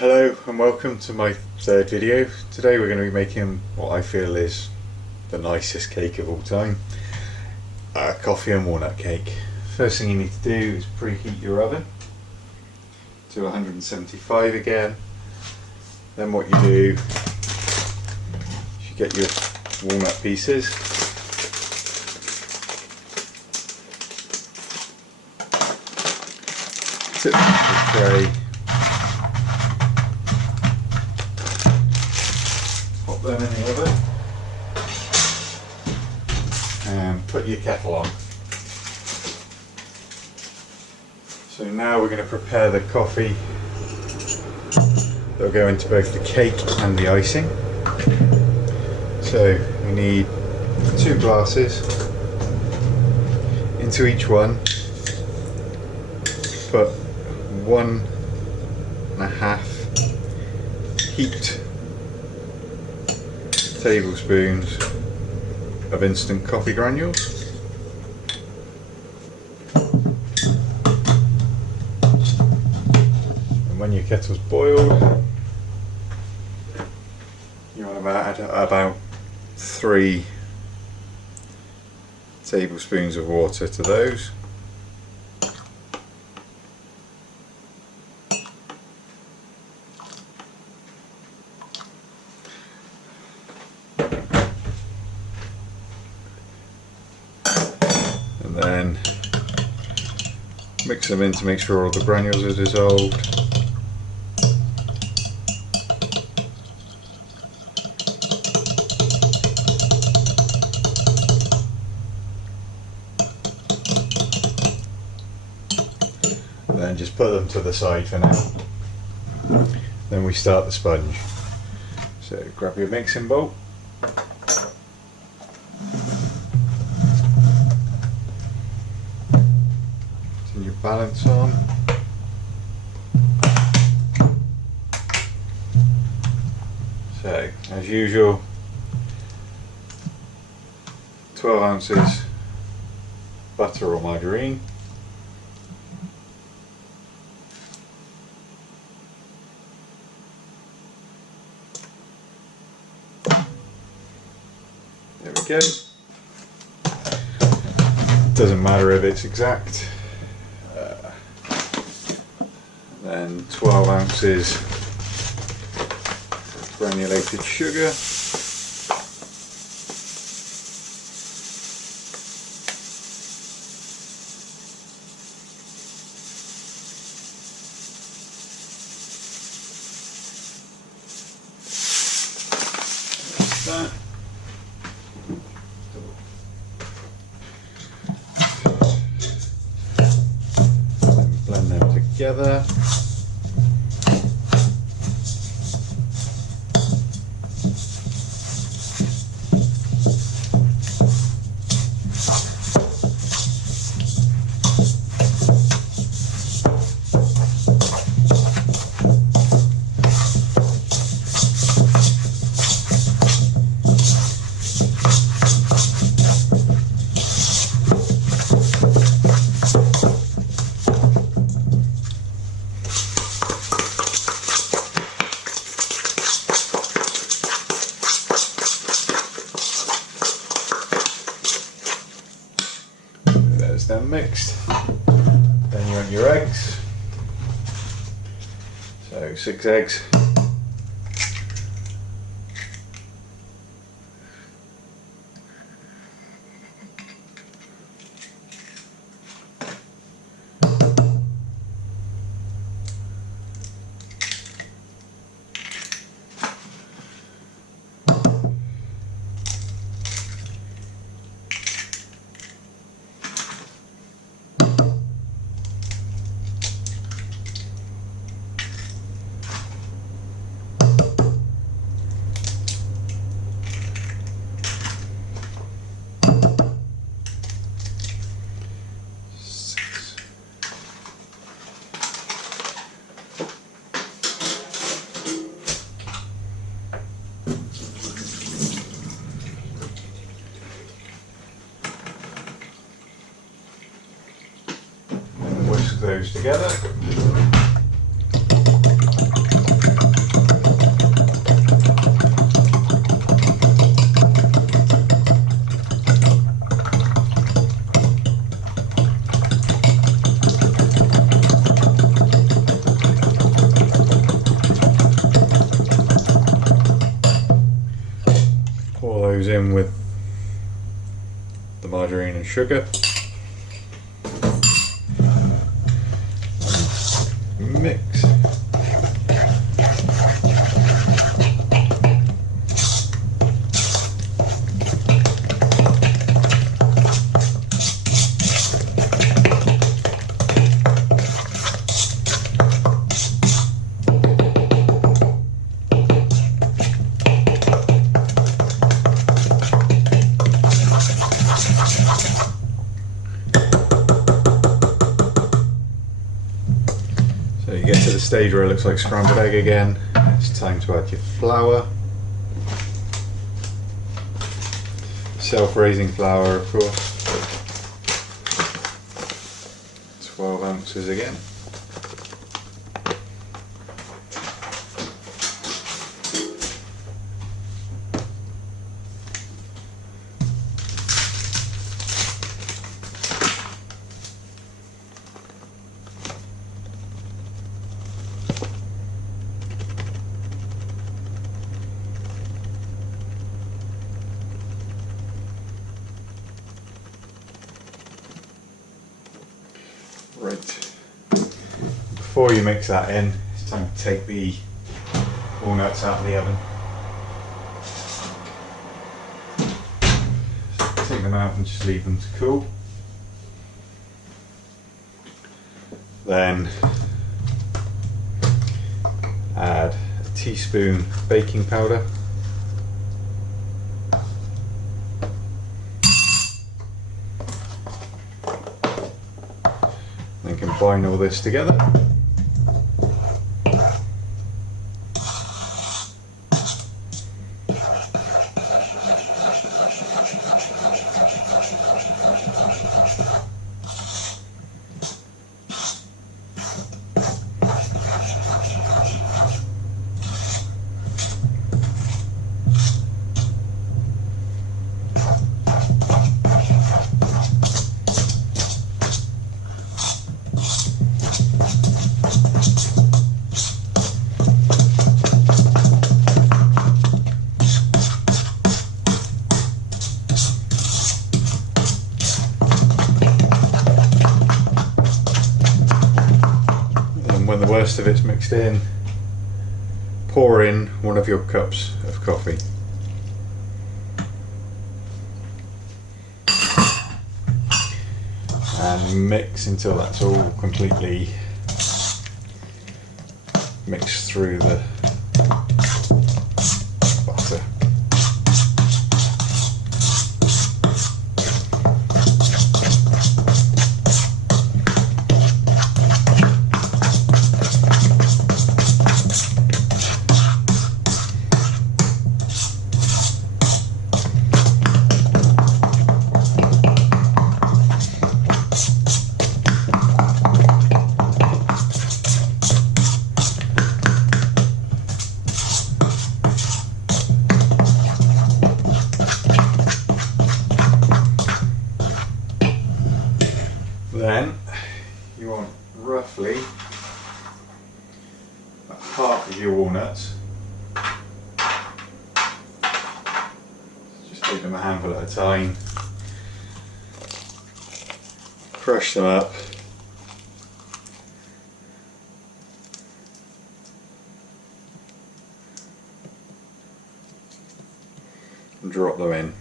Hello and welcome to my third video. Today we're going to be making what I feel is the nicest cake of all time. A coffee and walnut cake. First thing you need to do is preheat your oven to 175 again. Then what you do is you get your walnut pieces. Sit them into the tray. Pop them in the oven and put your kettle on. So now we're going to prepare the coffee that will go into both the cake and the icing. So we need 2 glasses. Into each one put 1.5 heaped tablespoons of instant coffee granules. And when your kettle's boiled, you want to add about 3 tablespoons of water to those. And then mix them in to make sure all the granules are dissolved. And then just put them to the side for now. Then we start the sponge. So grab your mixing bowl. Turn your balance on. So as usual, 12 ounces butter or margarine. There we go. Doesn't matter if it's exact. Then 12 ounces granulated sugar. That's that. Blend them together. Them mixed. Then you want your eggs. So 6 eggs. those together. in with the margarine and sugar. And mix. So you get to the stage where it looks like scrambled egg again. It's time to add your flour. Self-raising flour, of course. 12 ounces again. Right, before you mix that in, it's time to take the walnuts out of the oven. So take them out and just leave them to cool. Then add a teaspoon baking powder. Then combine all this together. When the worst of it's mixed in, pour in one of your cups of coffee. And mix until that's all completely mixed through the butter. Then you want roughly about half of your walnuts. Just take them a handful at a time. Crush them up. And drop them in.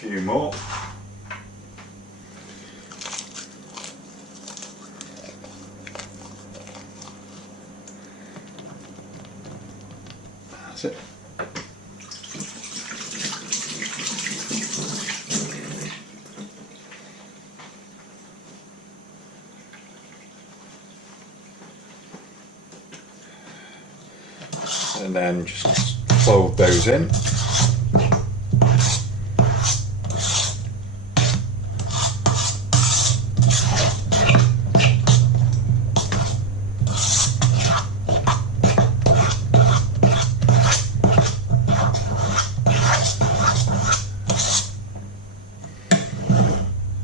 Few more. That's it. and then just fold those in.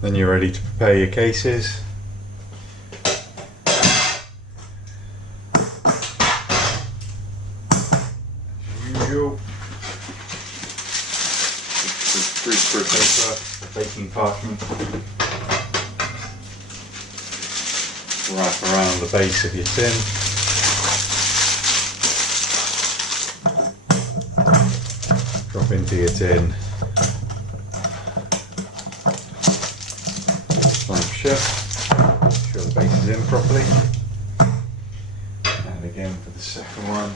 Then you're ready to prepare your cases. As usual, greaseproof paper, baking parchment. Wrap around the base of your tin. Drop into your tin. Shut. Make sure the base is in properly. And again for the second one.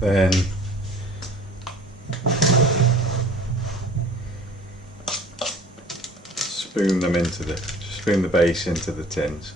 Then spoon the base into the tins.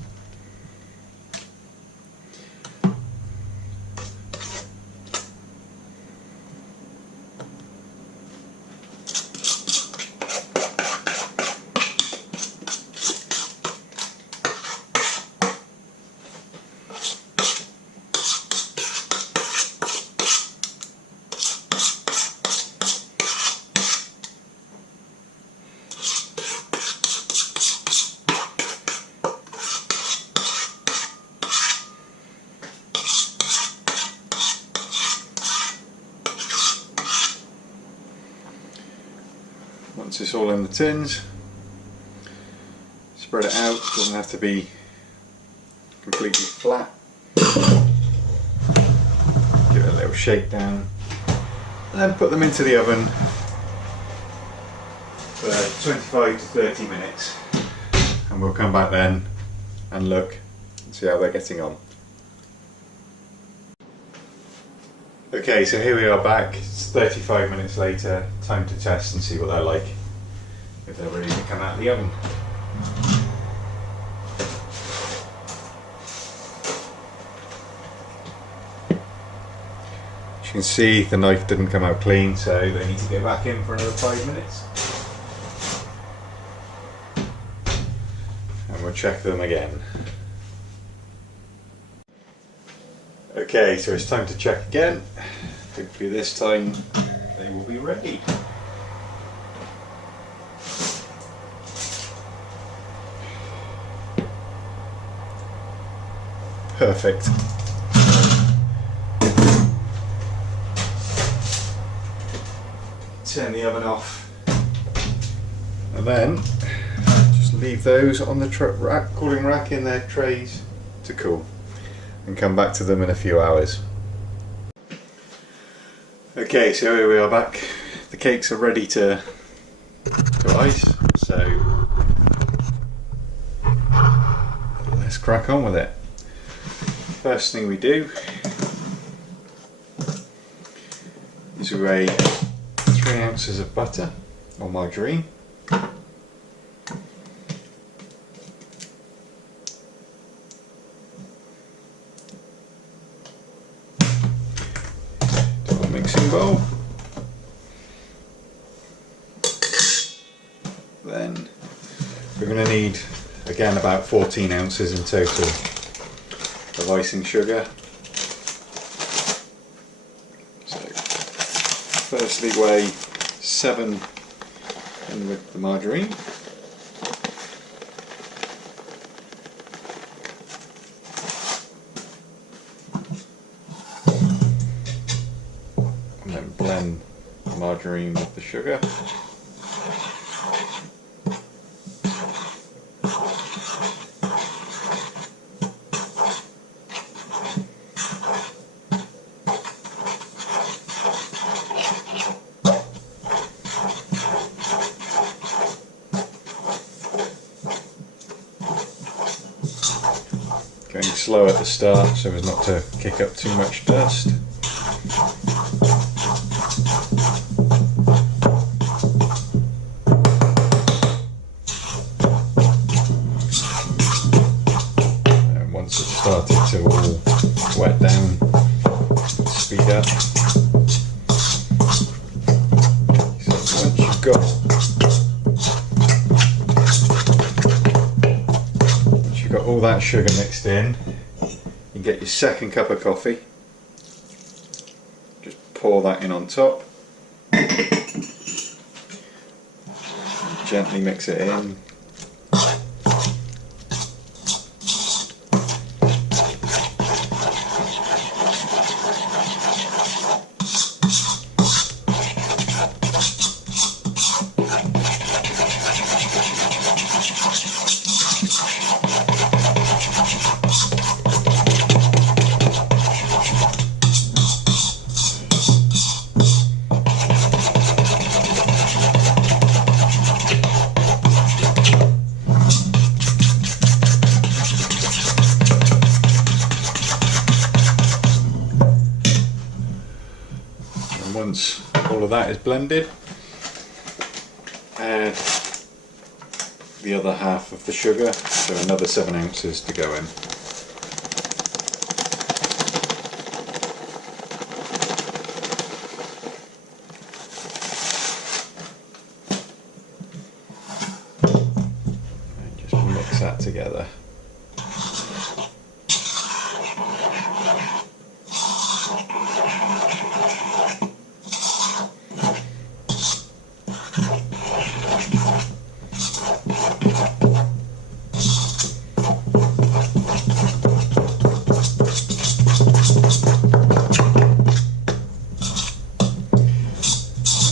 Once it's all in the tins, spread it out. It doesn't have to be completely flat. Give it a little shake down, and then put them into the oven for 25 to 30 minutes, and we'll come back then and look and see how they're getting on. Okay, so here we are back. It's 35 minutes later. Time to test and see what they're like, if they're ready to come out of the oven. As you can see, the knife didn't come out clean, so they need to go back in for another 5 minutes. And we'll check them again. Okay, so it's time to check again. Hopefully this time they will be ready. Perfect. Turn the oven off. And then just leave those on the cooling rack in their trays to cool, and come back to them in a few hours. Okay, so here we are back. The cakes are ready to ice, so let's crack on with it. First thing we do is we weigh 3 ounces of butter or margarine. Mixing bowl. Then we're going to need again about 14 ounces in total of icing sugar. So firstly weigh 7 in with the margarine. And then blend the margarine with the sugar. Going slow at the start so as not to kick up too much dust. And once it's started to all wet down, speed up. So once you've got all that sugar mixed in, you get your second cup of coffee. Just pour that in on top. Gently mix it in. Once all of that is blended, add the other half of the sugar, so another 7 ounces to go in. And just mix that together.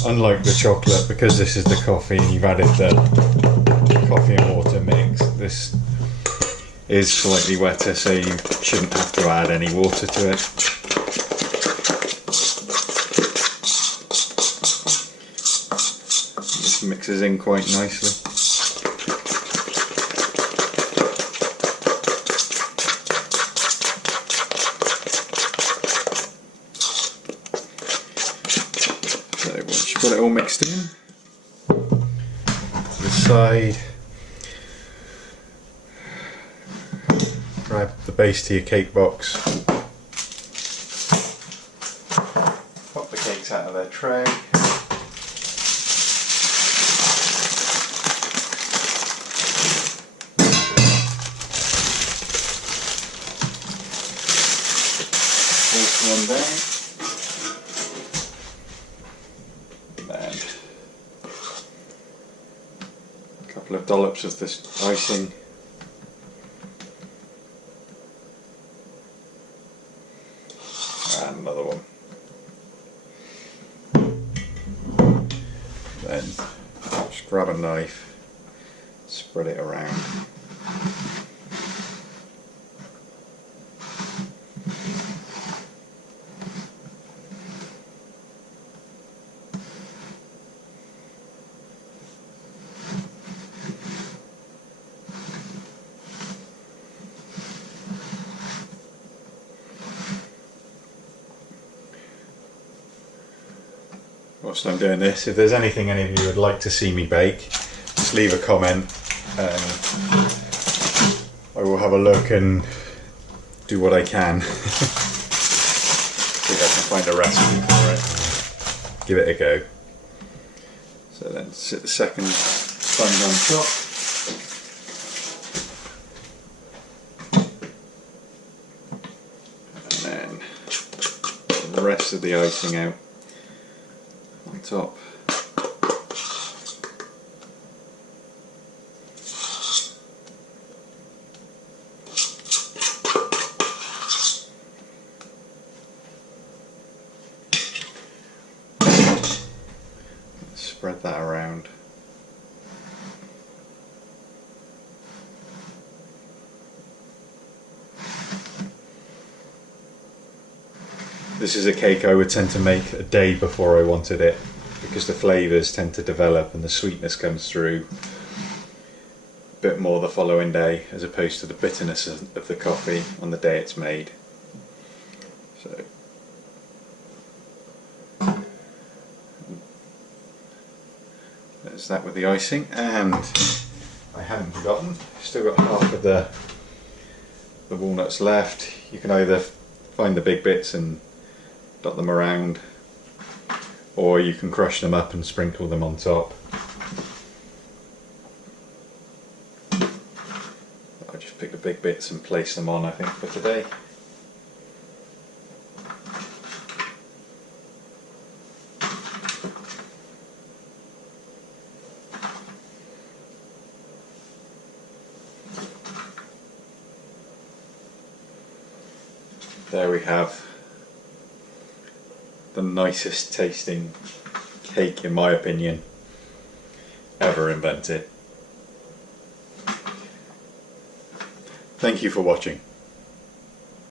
Unlike the chocolate, because this is the coffee and you've added the coffee and water mix, this is slightly wetter, so you shouldn't have to add any water to it. This mixes in quite nicely. Once you've got it all mixed in, to the side, grab the base to your cake box, pop the cakes out of their tray, place one down. Couple of dollops of this icing, and another one. Then just grab a knife, spread it around. Whilst I'm doing this, if there's anything any of you would like to see me bake, just leave a comment and I will have a look and do what I can. See if I can find a recipe for it. Give it a go. So then sit the second sponge on top. And then put the rest of the icing out on top. Spread that around. This is a cake I would tend to make a day before I wanted it, because the flavours tend to develop and the sweetness comes through bit more the following day, as opposed to the bitterness of the coffee on the day it's made. So there's that with the icing, and I haven't forgotten, still got half of the walnuts left. You can either find the big bits and dot them around, or you can crush them up and sprinkle them on top. I'll just pick the big bits and place them on, I think, for today. There we have the nicest tasting cake, in my opinion, ever invented. Thank you for watching.